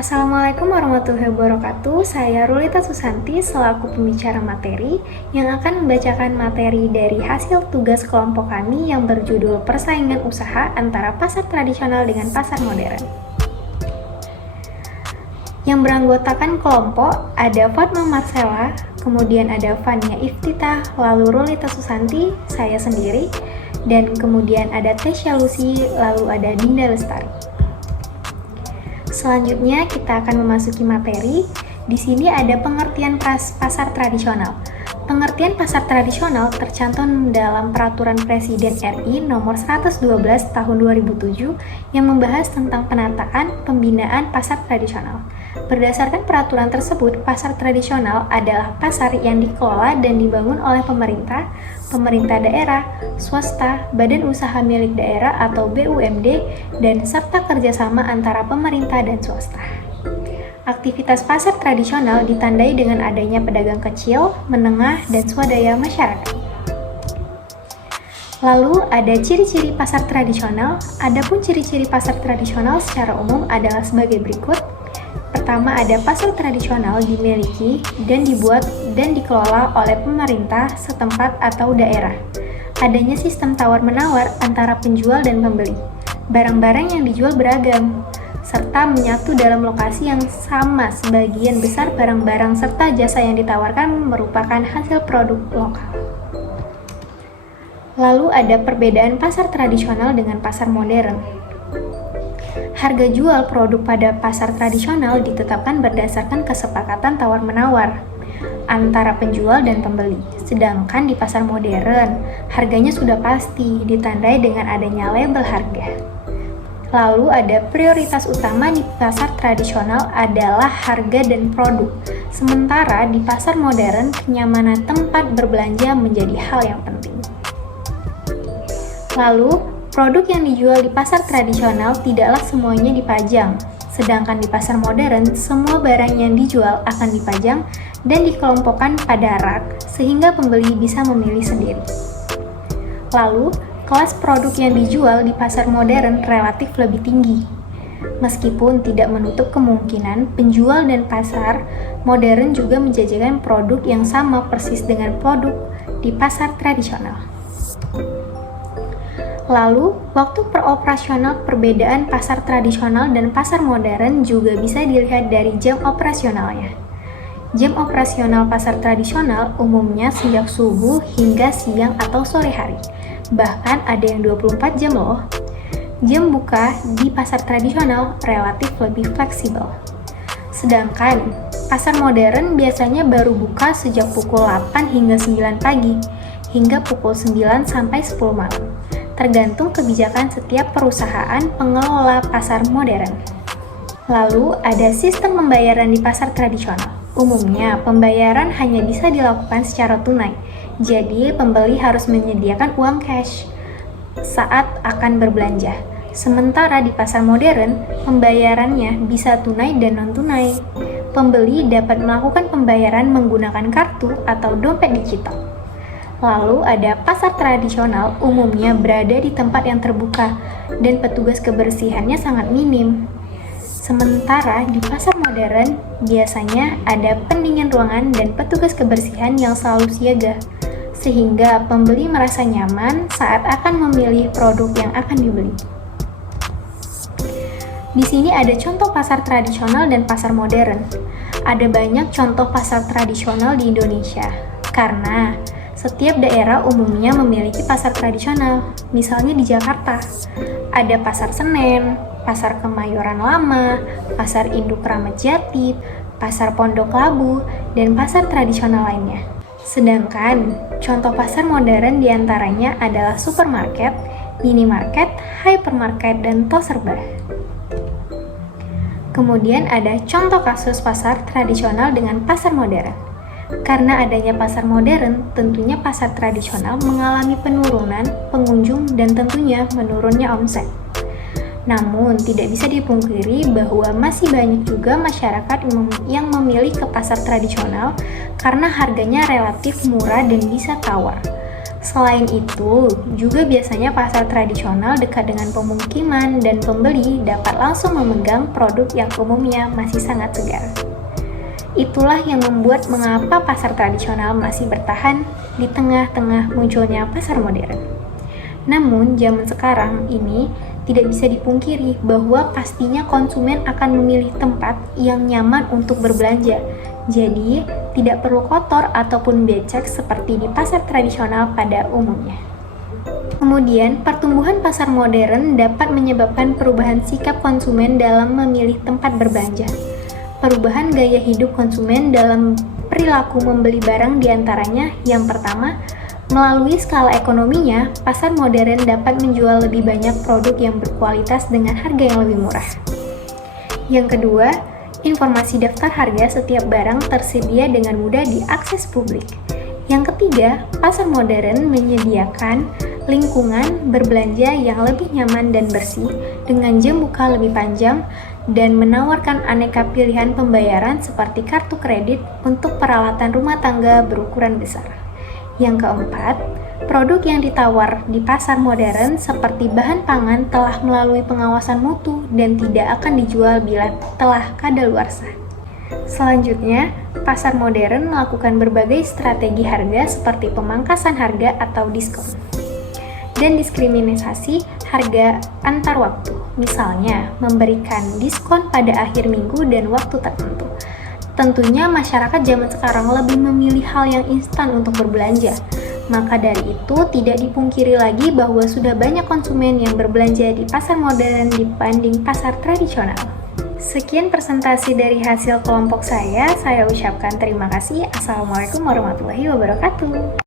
Assalamualaikum warahmatullahi wabarakatuh. Saya Rulita Susanti selaku pembicara materi yang akan membacakan materi dari hasil tugas kelompok kami yang berjudul Persaingan Usaha Antara Pasar Tradisional dengan Pasar Modern. Yang beranggotakan kelompok ada Fatma Marcella, kemudian ada Fania Iftitah, lalu Rulita Susanti, saya sendiri, dan kemudian ada Tesya Lucy, lalu ada Dinda Lestari. Selanjutnya kita akan memasuki materi. Di sini ada pengertian pasar tradisional. Pengertian pasar tradisional tercantum dalam Peraturan Presiden RI Nomor 112 Tahun 2007 yang membahas tentang penataan pembinaan pasar tradisional. Berdasarkan peraturan tersebut, pasar tradisional adalah pasar yang dikelola dan dibangun oleh pemerintah, pemerintah daerah, swasta, badan usaha milik daerah atau BUMD, dan serta kerjasama antara pemerintah dan swasta. Aktivitas pasar tradisional ditandai dengan adanya pedagang kecil, menengah, dan swadaya masyarakat. Lalu ada ciri-ciri pasar tradisional. Adapun ciri-ciri pasar tradisional secara umum adalah sebagai berikut. Pertama, ada pasar tradisional dimiliki dan dibuat dan dikelola oleh pemerintah setempat atau daerah. Adanya sistem tawar-menawar antara penjual dan pembeli. Barang-barang yang dijual beragam, serta menyatu dalam lokasi yang sama. Sebagian besar barang-barang serta jasa yang ditawarkan merupakan hasil produk lokal. Lalu ada perbedaan pasar tradisional dengan pasar modern. Harga jual produk pada pasar tradisional ditetapkan berdasarkan kesepakatan tawar-menawar antara penjual dan pembeli. Sedangkan di pasar modern, harganya sudah pasti ditandai dengan adanya label harga. Lalu ada prioritas utama di pasar tradisional adalah harga dan produk. Sementara di pasar modern, kenyamanan tempat berbelanja menjadi hal yang penting. Lalu, produk yang dijual di pasar tradisional tidaklah semuanya dipajang. Sedangkan di pasar modern, semua barang yang dijual akan dipajang dan dikelompokkan pada rak sehingga pembeli bisa memilih sendiri. Lalu, kelas produk yang dijual di pasar modern relatif lebih tinggi. Meskipun tidak menutup kemungkinan penjual dan pasar modern juga menjajakan produk yang sama persis dengan produk di pasar tradisional. Lalu, waktu peroperasional perbedaan pasar tradisional dan pasar modern juga bisa dilihat dari jam operasionalnya. Jam operasional pasar tradisional umumnya sejak subuh hingga siang atau sore hari. Bahkan ada yang 24 jam loh. Jam buka di pasar tradisional relatif lebih fleksibel. Sedangkan pasar modern biasanya baru buka sejak pukul 8 hingga 9 pagi, hingga pukul 9 sampai 10 malam. Tergantung kebijakan setiap perusahaan pengelola pasar modern. Lalu ada sistem pembayaran di pasar tradisional. Umumnya, pembayaran hanya bisa dilakukan secara tunai. Jadi, pembeli harus menyediakan uang cash saat akan berbelanja. Sementara di pasar modern, pembayarannya bisa tunai dan non-tunai. Pembeli dapat melakukan pembayaran menggunakan kartu atau dompet digital. Lalu ada pasar tradisional umumnya berada di tempat yang terbuka dan petugas kebersihannya sangat minim. Sementara di pasar modern biasanya ada pendingin ruangan dan petugas kebersihan yang selalu siaga, sehingga pembeli merasa nyaman saat akan memilih produk yang akan dibeli. Di sini ada contoh pasar tradisional dan pasar modern. Ada banyak contoh pasar tradisional di Indonesia, karena setiap daerah umumnya memiliki pasar tradisional. Misalnya di Jakarta, ada Pasar Senen, Pasar Kemayoran Lama, Pasar Induk Kramat Jati, Pasar Pondok Labu, dan pasar tradisional lainnya. Sedangkan contoh pasar modern diantaranya adalah supermarket, minimarket, hypermarket, dan toserba. Kemudian ada contoh kasus pasar tradisional dengan pasar modern. Karena adanya pasar modern, tentunya pasar tradisional mengalami penurunan pengunjung dan tentunya menurunnya omset. Namun, tidak bisa dipungkiri bahwa masih banyak juga masyarakat yang memilih ke pasar tradisional karena harganya relatif murah dan bisa tawar. Selain itu, juga biasanya pasar tradisional dekat dengan pemukiman dan pembeli dapat langsung memegang produk yang umumnya masih sangat segar. Itulah yang membuat mengapa pasar tradisional masih bertahan di tengah-tengah munculnya pasar modern. Namun, zaman sekarang ini tidak bisa dipungkiri bahwa pastinya konsumen akan memilih tempat yang nyaman untuk berbelanja. Jadi, tidak perlu kotor ataupun becek seperti di pasar tradisional pada umumnya. Kemudian, pertumbuhan pasar modern dapat menyebabkan perubahan sikap konsumen dalam memilih tempat berbelanja. Perubahan gaya hidup konsumen dalam perilaku membeli barang diantaranya yang pertama, melalui skala ekonominya, pasar modern dapat menjual lebih banyak produk yang berkualitas dengan harga yang lebih murah. Yang kedua, informasi daftar harga setiap barang tersedia dengan mudah diakses publik. Yang ketiga, pasar modern menyediakan lingkungan berbelanja yang lebih nyaman dan bersih dengan jam buka lebih panjang dan menawarkan aneka pilihan pembayaran seperti kartu kredit untuk peralatan rumah tangga berukuran besar. Yang keempat, produk yang ditawar di pasar modern seperti bahan pangan telah melalui pengawasan mutu dan tidak akan dijual bila telah kadaluarsa. Selanjutnya, pasar modern melakukan berbagai strategi harga seperti pemangkasan harga atau diskon dan diskriminasi harga antar waktu, misalnya memberikan diskon pada akhir minggu dan waktu tertentu. Tentunya masyarakat zaman sekarang lebih memilih hal yang instan untuk berbelanja. Maka dari itu tidak dipungkiri lagi bahwa sudah banyak konsumen yang berbelanja di pasar modern dibanding pasar tradisional. Sekian presentasi dari hasil kelompok saya ucapkan terima kasih. Assalamualaikum warahmatullahi wabarakatuh.